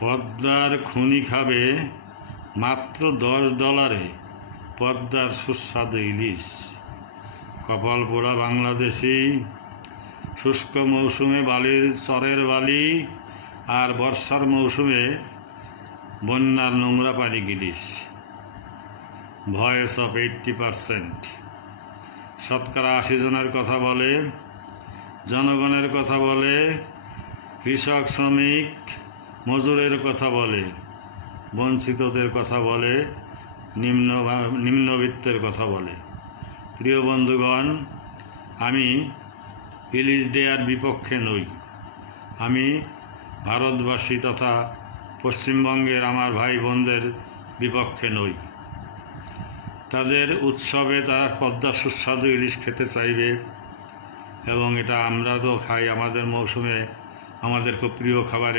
পদ্মার খুনি খাবে মাত্র $10, পদ্মার সুস্বাদু ইলিশ। কপাল পোড়া বাংলাদেশি, শুষ্ক মৌসুমে বালির চরের বালি, আর বর্ষার মৌসুমে বন্যার নোংরা পানি গিলিশ। Voice of 80%। শতকরা 80 জনের কথা বলে, জনগণের কথা বলে, কৃষক শ্রমিক মজুরের কথা বলে, বঞ্চিতদের কথা বলে, নিম্নবিত্তের কথা বলে। প্রিয় বন্ধুগণ, আমি ইলিশ দেয়ার বিপক্ষে নই। আমি ভারতবাসী তথা পশ্চিমবঙ্গের আমার ভাই বোনদের বিপক্ষে নই। তাদের উৎসবে তারা পদ্মার সুস্বাদু ইলিশ খেতে চাইবে, এবং এটা আমরা তো খাই, আমাদের মৌসুমে আমাদের খুব প্রিয় খাবার।